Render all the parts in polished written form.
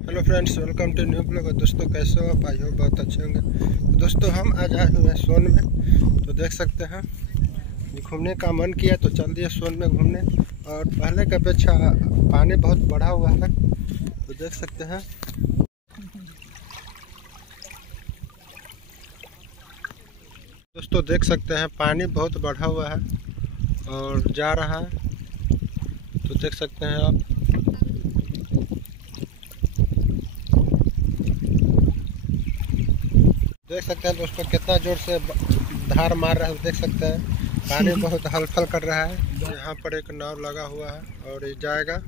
Hello friends, welcome to new blog. दोस्तों कैसे हो आप? आई हो बहुत अच्छे होंगे। तो दोस्तों हम आज आए हुए हैं सोन में। तो देख सकते हैं घूमने का मन किया तो चल दिए सोन में घूमने। और पहले की अपेक्षा पानी बहुत बढ़ा हुआ है, तो देख सकते हैं। दोस्तों देख सकते हैं पानी बहुत बढ़ा हुआ है और जा रहा है, तो देख सकते हैं आप। देख सकते हैं दोस्तों कितना जोर से धार मार रहा है। देख सकते हैं पानी बहुत हलफल कर रहा है। यहाँ पर एक नाव लगा हुआ है और ये जाएगा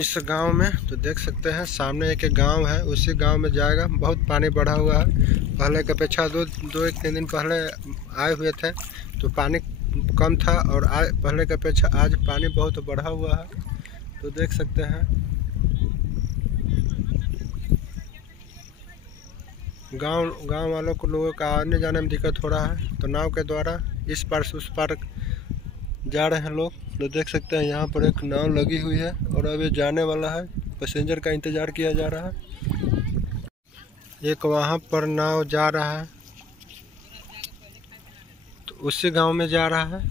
इस गांव में। तो देख सकते हैं सामने एक गांव है, उसी गांव में जाएगा। बहुत पानी बढ़ा हुआ है, पहले की अपेक्षा दो एक तीन दिन पहले आए हुए थे तो पानी कम था, और आज पहले की अपेक्षा आज पानी बहुत बढ़ा हुआ है। तो देख सकते हैं गांव वालों को, लोगों का आने जाने में दिक्कत हो रहा है, तो नाव के द्वारा इस पार से उस पार जा रहे हैं लोग। तो देख सकते हैं यहाँ पर एक नाव लगी हुई है और अब ये जाने वाला है। पैसेंजर का इंतज़ार किया जा रहा है। एक वहाँ पर नाव जा रहा है, तो उसी गांव में जा रहा है।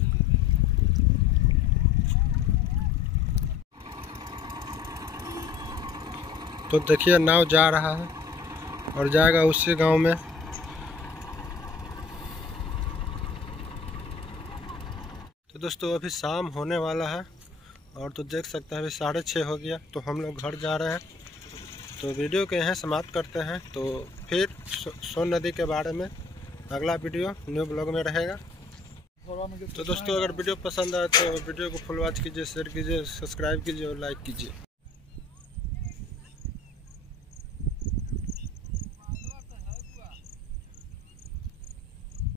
तो देखिए नाव जा रहा है और जाएगा उसी गांव में। तो दोस्तों अभी शाम होने वाला है और तो देख सकते हैं अभी 6:30 हो गया, तो हम लोग घर जा रहे हैं। तो वीडियो के यहाँ समाप्त करते हैं। तो फिर सोन नदी के बारे में अगला वीडियो न्यू ब्लॉग में रहेगा। तो दोस्तों अगर वीडियो पसंद आए तो वीडियो को फुल वॉच कीजिए, शेयर कीजिए, सब्सक्राइब कीजिए और लाइक कीजिए।